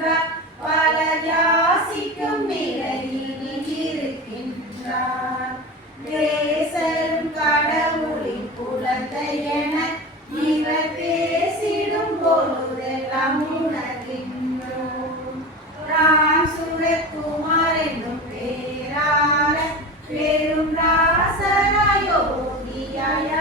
நின்றார் பல யாசிக்கும் நிலையில் நின்றிருக்கின்றார். பேசரும் கடவுளின் குழந்தை என இவர் பேசிடும் பொழுதெல்லாம் உணர்கின்றோம். ராம் சுரத்குமார் என்னும் பேரால பெரும் ராசராயோகியாய்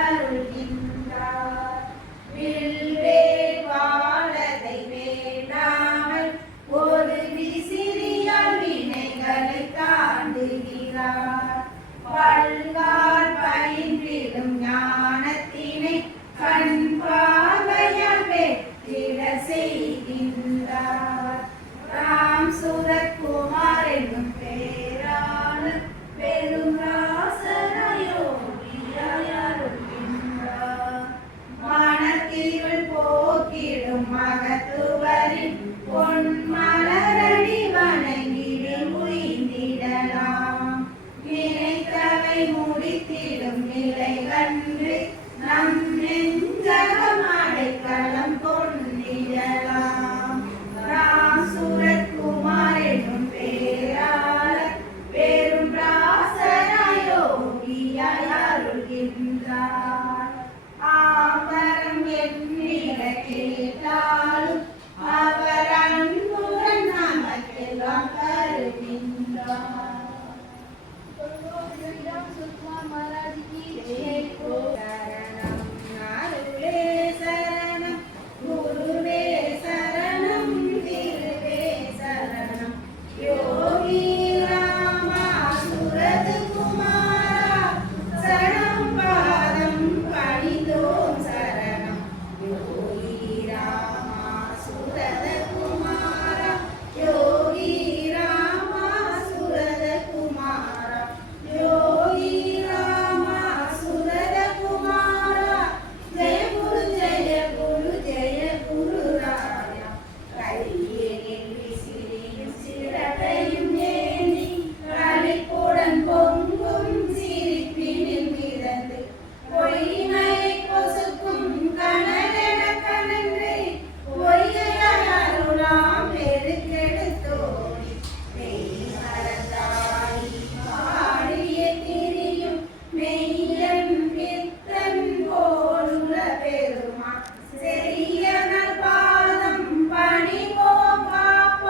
அருள்கின்றார். வில்வேல் வாழதை வேண்டாமல் ஒரு விசிறியால் வினைகளை தாண்டுகிறார். பல்கால் பயின்றிடும் ஞானத்தினை கண் பார்வையால் வெற்றிட செய்கின்றார். ராம் சுரத்குமார் என்னும் பேரான பெரும் ராசராயோகியாய் அருள்கின்றார். மனத்திருள் போக்கிடும் மகத்துவரின் பொன் மலரடி வணங்கிடு உய்ந்திடலாம். நினைத்தவை முடித்திடும் நிலை கண்டு நம் நெஞ்சகம் அடைக்கலம் கொண்டிடலாம். ராம் சுரத்குமார் என்னும் பேராளர் பெரும் ராசராயோகியாய் அருள்கின்றார். ஆபரம் என்னிட கேட்டாலும் அவர் அன்புடன் நமக்கெல்லாம் தருகின்றார். அருளே சரணம் குருவே சரணம் திருவே சரணம் யோகி ராமா சுரத்குமாரா சரணம் பாதம் பணிந்தோம் சரணம் யோகி ராமா சுரத்குமாரா யோகி ராமா சுரத்குமாரா யோகி ராமா சுரத்குமாரா ஜெய குரு ஜெய குரு ஜெய குரு ராயா. கையில் விசிறியும் சிரட்டையும் ஏந்தி களிப்புடன் பொங்கும் சிரிப்பினில் மிதந்து பொய்மையை பொசுக்கும் கனலென கனன்று பொய்கையாய் அருளாம் பெருக்கெடுத்தோடி மெய் மறந்தாடி பாடிய திரியும் மெய்யன் பித்தன் போலுள்ள பெருமான் செய்ய நல் பாதம் பணிவோம் காப்போம்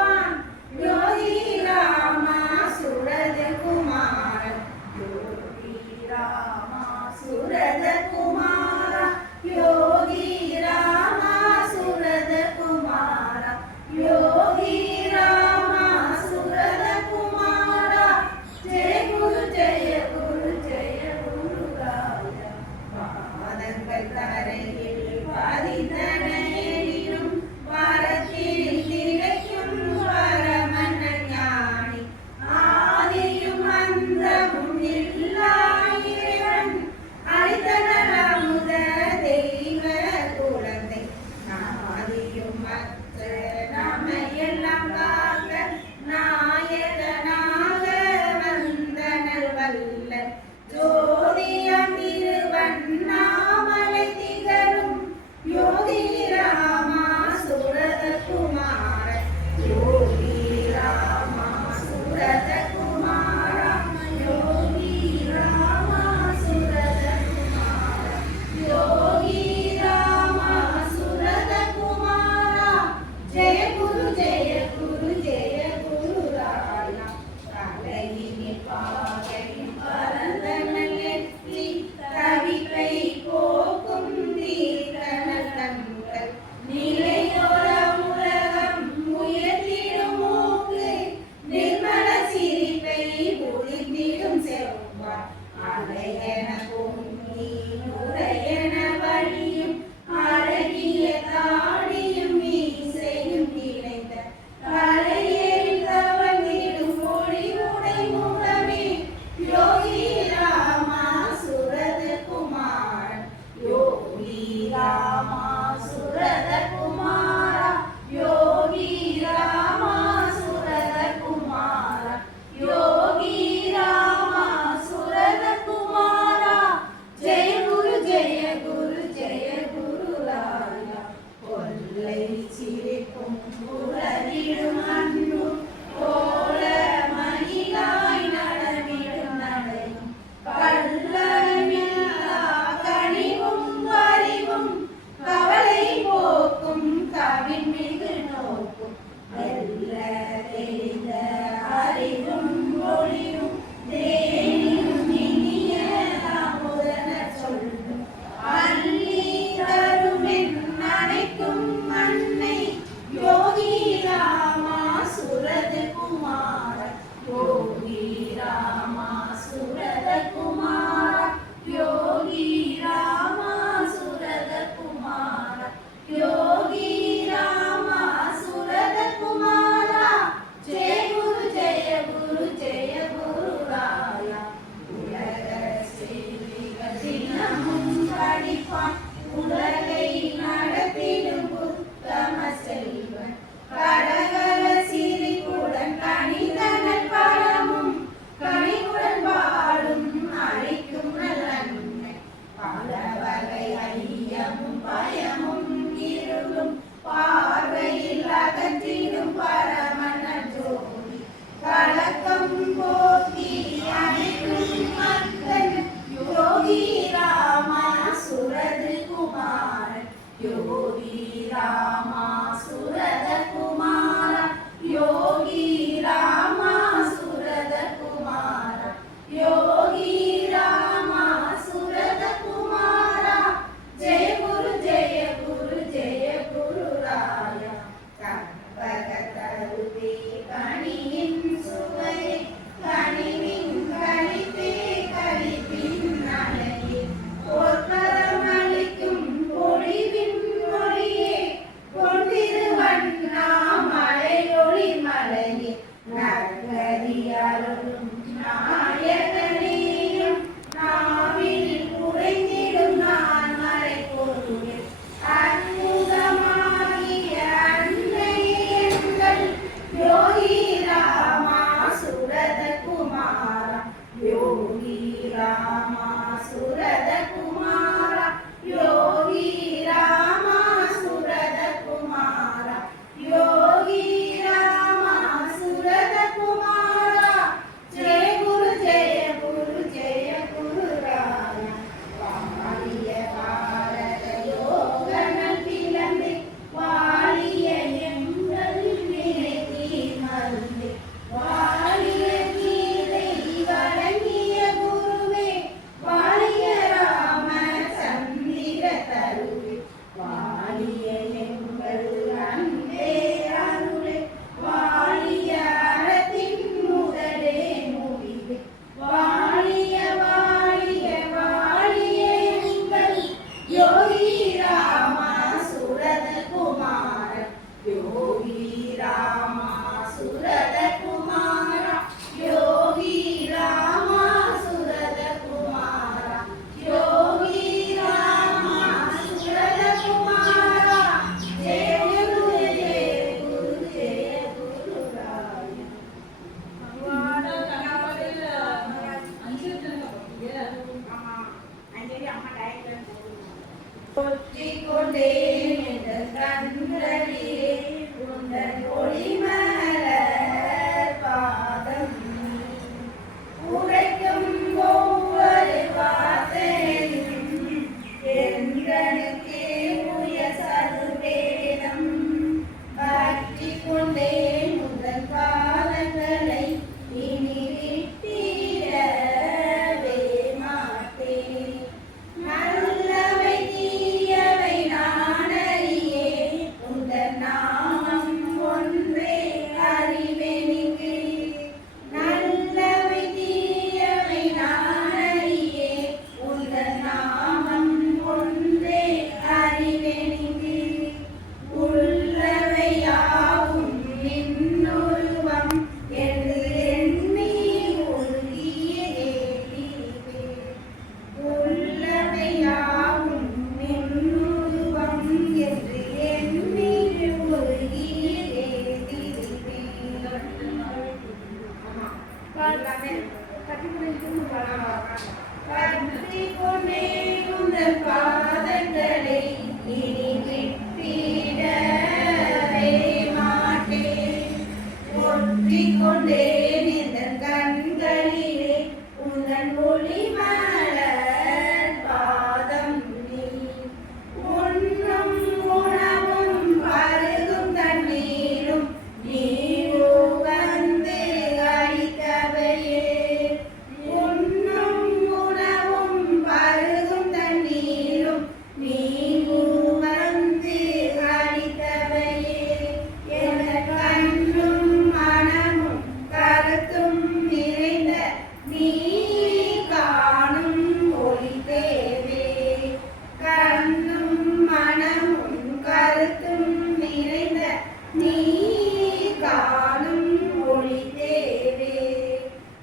காணும் ஒளி தேவே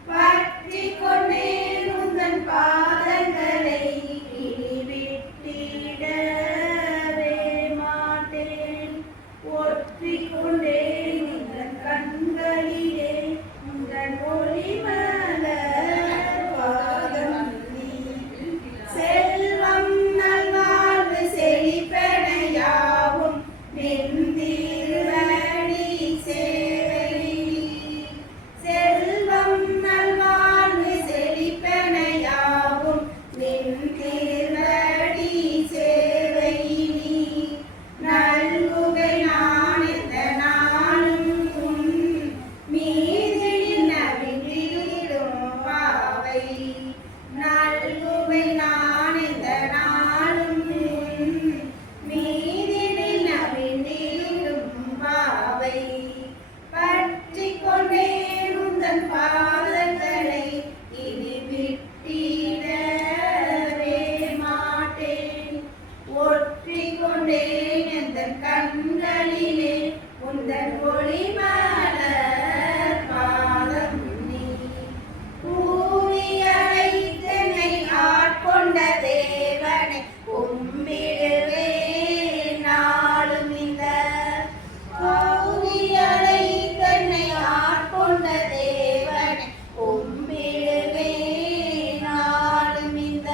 பற்றி கொண்டேன் உந்தன் பாதங்களை இனி விட்டிடவே மாட்டேன் ஒற்றிக் கொண்டேன் உந்தன் கண்களிலே உந்தன் ஒளி மலர் பாதம் நீ செல்வம் நல்வாழ்வு செழிப்பென யாவும் நின் திருவடி சேவை செல்வம் நல்வாழ்வு செழிப்பென யாவும் நின் திருவடி சேவை நல்குகை நான் எந்த நாளும் உன் மீதில் நவின்றிடும் பாவை நல்குகை நான் எந்த நாளும் உன் மீதில் நவின்றிடும் பாவை பற்றிக் கொண்டேன் உந்தன் பாதங்களை இனி விட்டிடவே மாட்டேன் ஒற்றிக் கொண்டேன் எந்தன் கண்களிலே உந்தன் ஒளி மலர் பாதம் நீ கூவி அழைத்தனை ஆட்கொண்ட தேவனை கும்பிடுவேன் நாளும் இந்த கூவி அழைத்தனை ஆட்கொண்ட தேவனை கும்பிடுவேன் நாளும் இந்த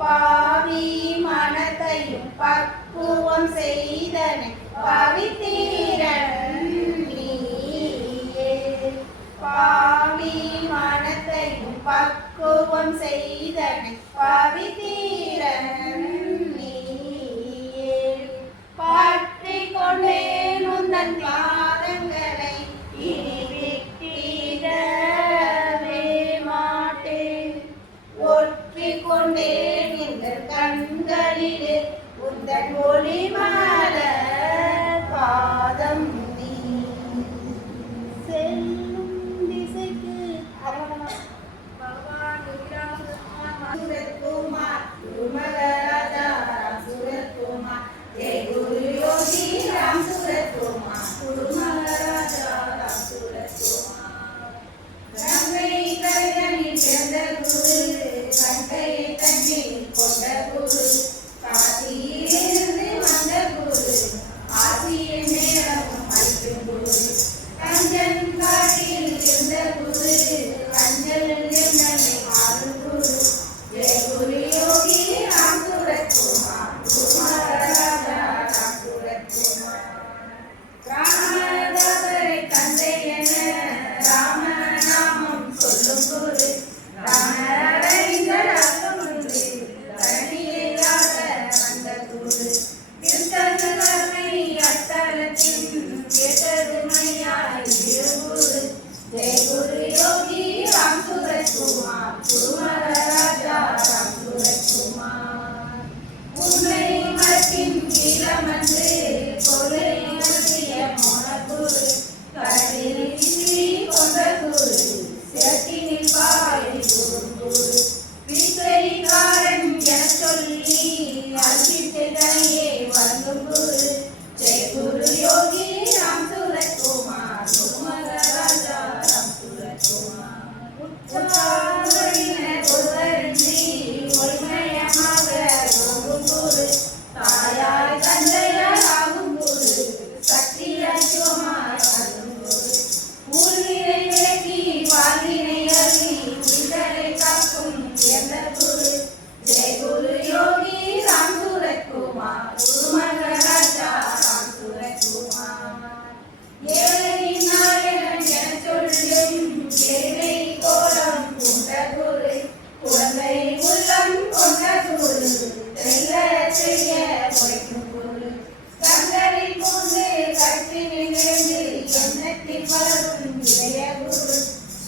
பாவி மனத்தையும் பக்குவம் செய்தனை பவித்திரன் நீயே பாவி மனத்தையும் பக்குவம் செய்தனை பவித்திரன் நீயே பற்றிக் கொண்டேன் உந்தன் பாதங்களை இனி விட்டிடவே மாட்டேன் ஒற்றிக் கொண்டேன் எங்கள் கண்களிலே உந்தன் ஒளி மலர் பாதம் நீ செல்லும் திசைக்கு பகவான் சுரத்குமார் குருமகராஜா ராம் சுரத்குமார் ஜெய் குரு யோகி ராம் சுரத்குமார் குருமகராஜா ராம் சுரத்குமார் கங்கை கரையில் பிறந்த குரு கங்கையை தன்னில் கொண்ட குரு காசியிலிருந்து வந்த குரு ஆசியின் நேரமும் அளிக்கும் குரு கஞ்சன் காட்டில் இருந்த குரு அஞ்சல் என்னை ஆளும் குரு ஜெய குரு யோகி ராம் சுரத்குமார் குருமகராஜா ராம் சுரத்குமார் ராமதாசரை தந்தை என ராமநாமம் சொல்லும் குரு ராமரைந்தர் அர்த்தமுண்டு தரணியாக வந்த குரு திருத்தந்தை அத்தலத்தின் எதருமையாய் குரு ஜெய குரு யோகி ராம் சுரத்குமார் குருமகராஜா ராம் சுரத்குமார் உண்மை மரத்தின் கீழமன்று கொலை நடத்திய மோன குரு கதிரி கொண்ட குரு சிரத்தினில் பாய் குரு வித்தைக்காரன் என சொல்லி அர்ப்பித்தனையே வழங்கும் குரு ஜெய குரு யோகி ராம் சுரத்குமார் குருமகராஜா ராம் சுரத்குமார் உற்றாரினர் ஒருவரின்றி ஒருமயமாக ஓங்கும் குரு தாயாய் தந்தையாய் ஆகும் குரு சக்தியாய் சிவமாய் ஆகும் குரு ஊழியை விலக்கி வாழ்வினை அருளி உயிரை காக்கும் எந்த குரு ஜெய குரு யோகி ராம் சுரத்குமார் குருமகராஜா ராம் சுரத்குமார் ஏழையின் நாயகன் என சொல்லும் ஏழை கோலம் கொண்ட குரு குழந்தை உள்ளம் கொண்ட குரு தெல்ல செய்ய உழைக்கும் குரு கண்களில் பூந்து கட்டினில் இருந்து எண்ணத்தில் வளரும் இளைய குரு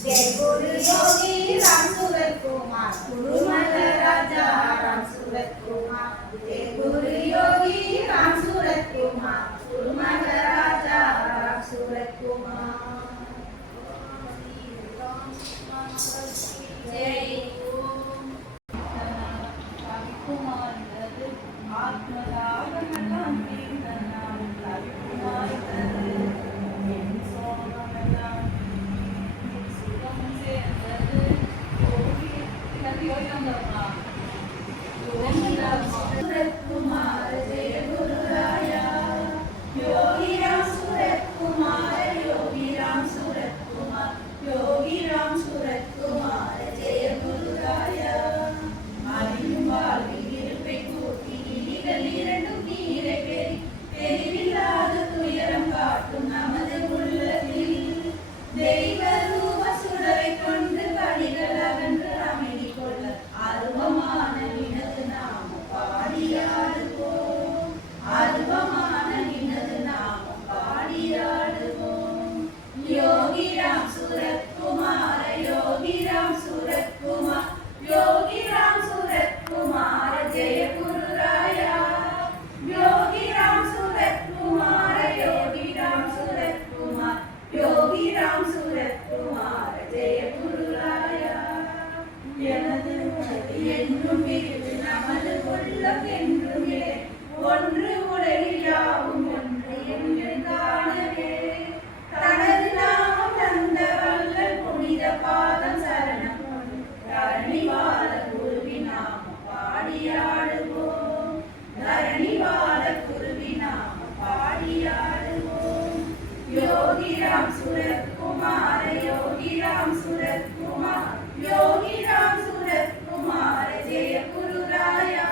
ஜெய குரு யோகி ராம் சுரத்குமார் குருமகராஜா ராம் சுரத்குமார் ஜெய குரு யோகி ராம் சுரத்குமார் குருமகராஜா ராம் சுரத்குமார் ஜெய் ஓம் குமார் ஆத்மராவணம் राम सूरत कुमार योगी राम सूरत कुमार योगी राम सूरत कुमार जय गुरुराया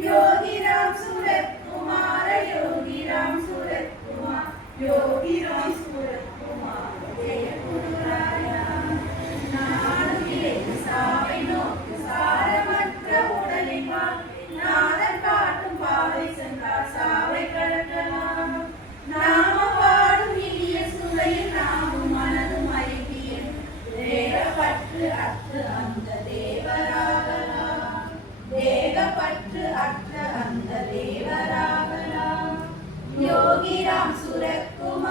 योगी राम सूरत कुमार योगी राम सूरत कुमार योगी राम सूरत कुमार जय गुरुराया नाடுகிலே சாவை நோக்கு சாரமற்ற உடலினால் நாதன் காட்டும் பாதை சென்றார் சாவை கடக்கலாம் நாம பாடும் இனிய சுவையில் நாமும் மனதும் ஐக்கியம் தேகப்பற்று அற்று அந்த தேவராகலாம் தேகப்பற்று அற்ற அந்த தேவராகலாம் योगी राम सूरत कुमार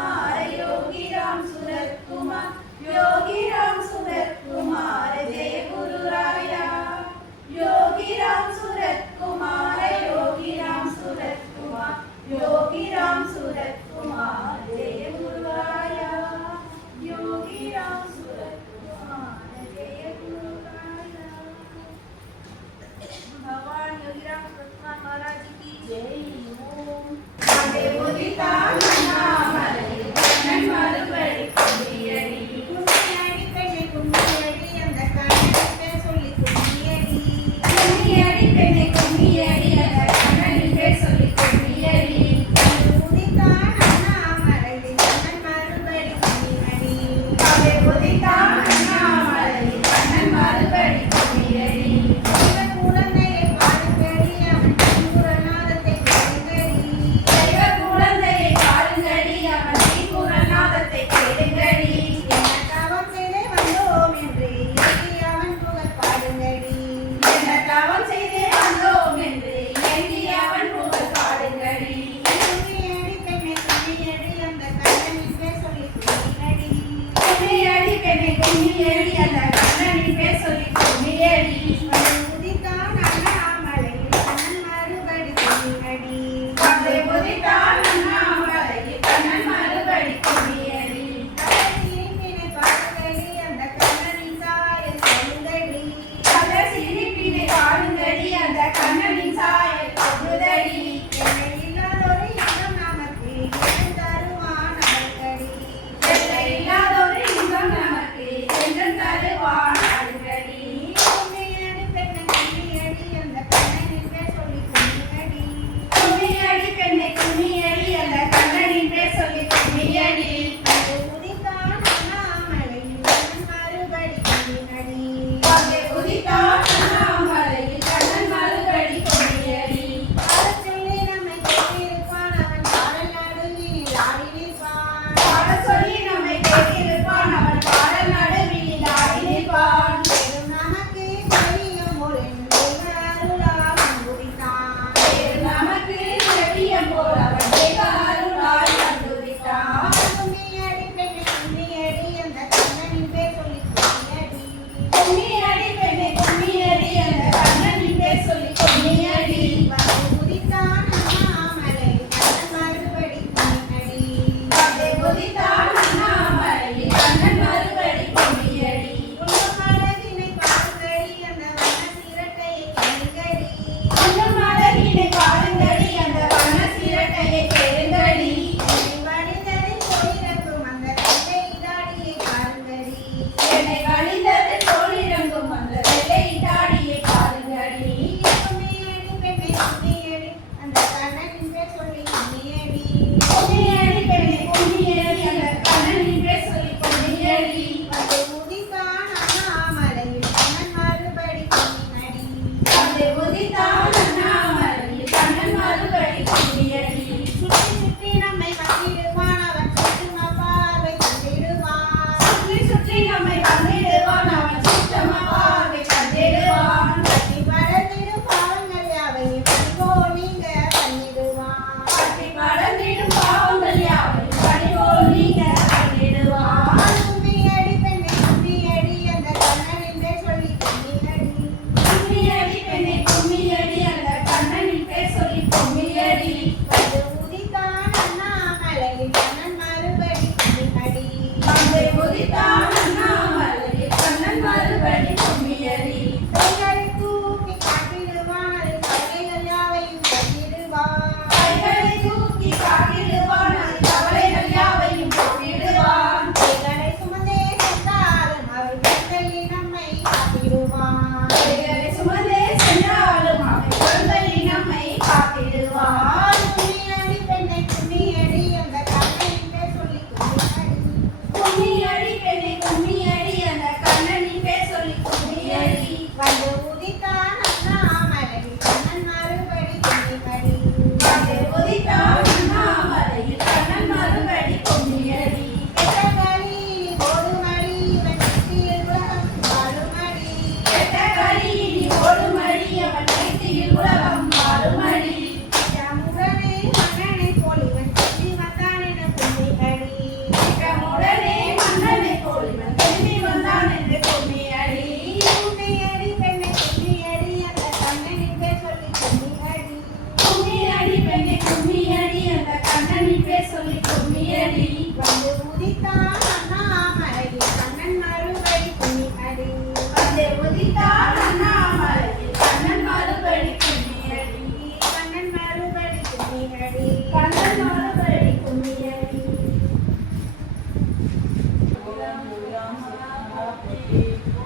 போற்றி.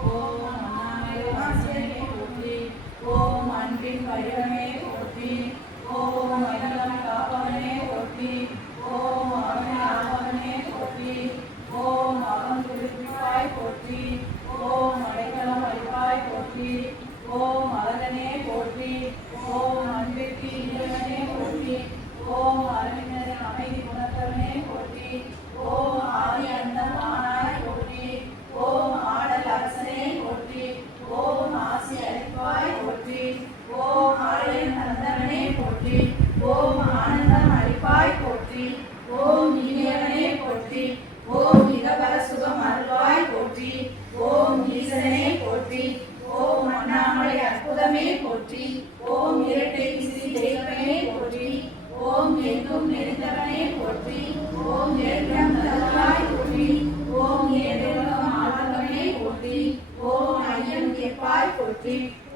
ஓம் அண்ணாமலை வாசனே போற்றி. ஓம் அன்பின் வடிவமே போற்றி. ஓம் அகிலம் காப்பவனே போற்றி. ஓம் அவனை ஆபவனே போற்றி. ஓம் அவன் குறிப்பாய் போற்றி. ஓம் அடைக்கலம் அளிப்பாய் போற்றி. ஓம் அழகனே போற்றி. ஓம் அன்பிற்கு இறைவனே போற்றி. ஓம் அறிஞரின் அமைதி குணத்தவனே போற்றி. ஓம் ஆதி அந்தம் ஆனாய் போற்றி. ஓம் ஆடல் அரசனே போற்றி. ஓம் ஆசி அளிப்பாய் போற்றி. ஓம் ஆலயம் தந்தவனே போற்றி. ஓம் ஆனந்தம் அளிப்பாய் போற்றி. ஓம் இனியவனே போற்றி. ஓம் இகபர சுகம் அருள்வாய் போற்றி. ஓம் ஈசனே போற்றி. ஓம் அண்ணாமலை அற்புதமே போற்றி. ஓம் இரட்டை விசிறி தெய்வமே போற்றி. ஓம் எங்கும் நிறைந்தவனே போற்றி. ஓம் ஏற்றம் தருவாய் போற்றி. ஓம் ஏழுலகம் ஆழ்வனே போற்றி. ஓம் ஐயம் கேட்பாய் போற்றி.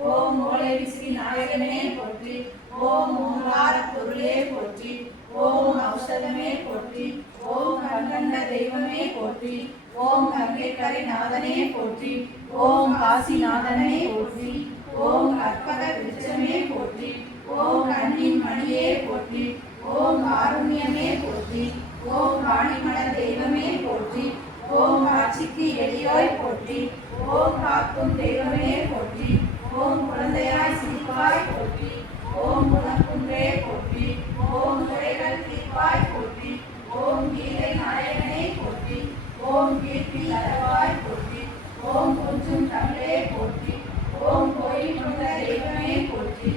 ஓம் ஓலை விசிறி நாயகனே போற்றி. ஓம் ஓங்கார பொருளே போற்றி. ஓம் ஔஷதமே போற்றி. ஓம் கண்கண்ட தெய்வமே போற்றி. ஓம் கங்கேக்கரை நாதனே போற்றி. ஓம் காசிநாதனே போற்றி. ஓம் கற்பக விருட்சமே போற்றி. ஓம் கண்ணின் மணியே போற்றி. ஓம் காருண்யமே போற்றி. ஓம் காணிமல தெய்வமே போற்றி. ஓம் காட்சிக்கு எளியோய் போற்றி. ஓம் காக்கும் தெய்வமே போற்றி. ஓம் குழந்தையாய் சிரிப்பாய் போற்றி. ஓம் குணக்குன்றே போற்றி. ஓம் குறைகள் தீர்ப்பாய் போற்றி. ஓம் கீதை நாயகனே போற்றி. ஓம் கீர்த்தி தரவாய் போற்றி. ஓம் கொஞ்சம் தமிழே போற்றி. ஓம் கோயில் கொண்ட தெய்வமே போற்றி.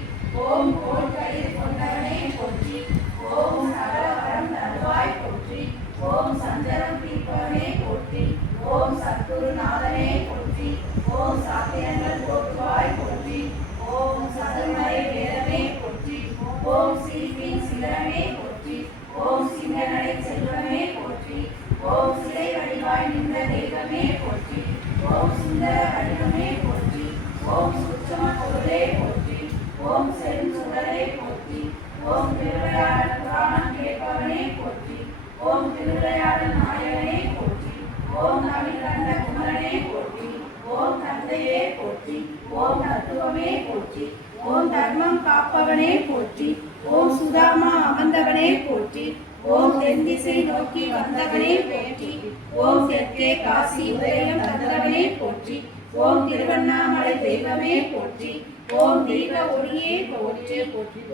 ஓம் கோட்களில் கொண்டவனே போற்றி. ஓம் சகலவரம் தருவாய் போற்றி. ஓம் சஞ்சலம் தீர்ப்பவனே போற்றி. ஓம் சத்குருநாதனே போற்றி. ஓம் சாத்திரங்கள் போற்றுவாய் போற்றி. ஓம் சதுர்மறை வேதமே போற்றி. ஓம் சீர்பின் சிலமே போற்றி. ஓம் சிங்கநடை செல்வமே போற்றி. ஓம் சிலை வடிவாய் நின்ற தெய்வமே போற்றி. ஓம் சுந்தர வடிவமே போற்றி. ஓம் சுற்றம பொருளே போற்றி. ஓம் செரும் சுடரே போற்றி. ஓம் திருவிளையாடல் புராணம் கேட்பவனே போற்றி. ஓம் திருவிளையாடல் நாயகனே போற்றி. ஓம் தமிழ்கண்ட குமரனே போற்றி. ஓம் தந்தையே போற்றி. ஓம் தத்துவமே போற்றி. ஓம் தர்மம் காப்பவனே போற்றி. ஓம் சுதாமா அமர்ந்தவனே போற்றி. ஓம் தென் திசை நோக்கி வந்தவனே போற்றி. ஓம் தெற்கே காசி உதயம் தந்தவனே போற்றி. ஓம் திருவண்ணாமலை தெய்வமே போற்றி. ஓம் தெய்வ ஒளியே போற்றி.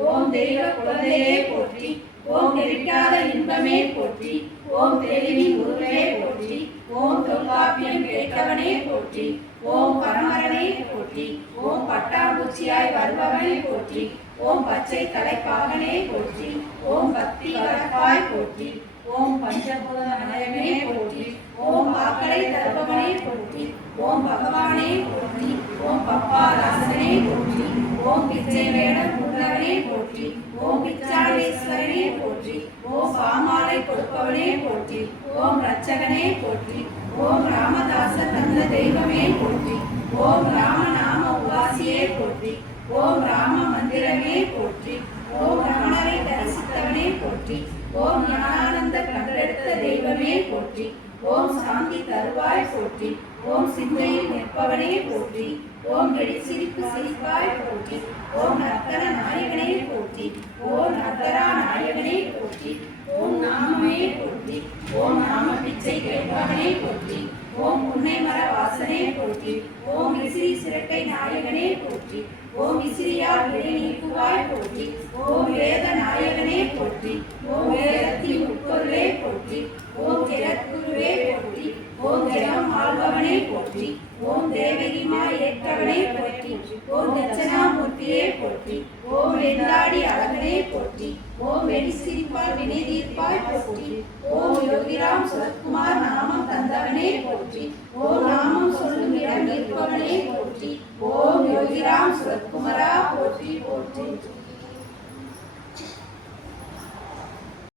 ஓம் தெய்வ குழந்தையே போற்றி. ஓம் நெருக்காத இன்பமே போற்றி. ஓம் தெளிவின் குருவே போற்றி. ஓம் தொல்காப்பியம் கேட்டவனே போற்றி. ஓம் பரமரனே போற்றி. ஓம் பட்டாம்பூச்சியாய் வருபவனே போற்றி. ஓம் பச்சை தலைப்பாகனே போற்றி. ஓம் பக்தி வரப்பாய் போற்றி. ஓம் பஞ்சபூத நாயகனே போற்றி. ஓம் வாக்களை தருபவனே போற்றி. ஓம் பகவானே போற்றி. ஓம் பப்பாதாசனே போற்றி. ஓம் பிச்சை வேடம் உள்ளவனே போற்றி. ஓம் பிச்சாண்டேஸ்வரனே போற்றி. ஓம் பாமாலை கொடுப்பவனே போற்றி. ஓம் ரட்சகனே போற்றி. ஓம் ராமதாச தந்த தெய்வமே போற்றி. ஓம் ராமநாம உவாசியே போற்றி. ஓம் ராம மந்திரமே போற்றி. ஓம் ரமணரை தரிசித்தவனே போற்றி. ஓம் ஞானானந்த கண்டெடுத்த தெய்வமே போற்றி. ஓம் சாந்தி தருவாய் போற்றி. ஓம் சிந்தையில் நிற்பவனே போற்றி. ஓம் வெடிசிரிப்பு சிரிப்பாய் போற்றி. ஓம் நர்த்தன நாயகனே போற்றி. ஓம் நர்த்தரா நாயகனே போற்றி. ஓம் நாமமே போற்றி. ஓம் நாம பிச்சை கேட்பவனே போற்றி. ஓம் புன்னை மர வாசனே போற்றி. ஓம் விசிறி சிரட்டை நாயகனே போற்றி. ஓம் விசிறியால் விடை நீக்குவாய் போற்றி. ஓம் வேத நாயகனே போற்றி. ஓம் வேதத்தின் உட்பொருளே போற்றி. ஓம் ஜெகத்குருவே போற்றி. ஓம் ஜெகம் ஆள்பவனே போற்றி. ஓம் தேவகிமா ஏற்றவனே போற்றி. ஓம் தட்சணாமூர்த்தியே போற்றி. ஓம் வெந்தாடி அழகனே போற்றி. ஓம் வெடி சிரிப்பால் வினை தீர்ப்பாய் போற்றி. ஓம் யோகிராம் சுரத்குமார் நாமம் தந்தவனே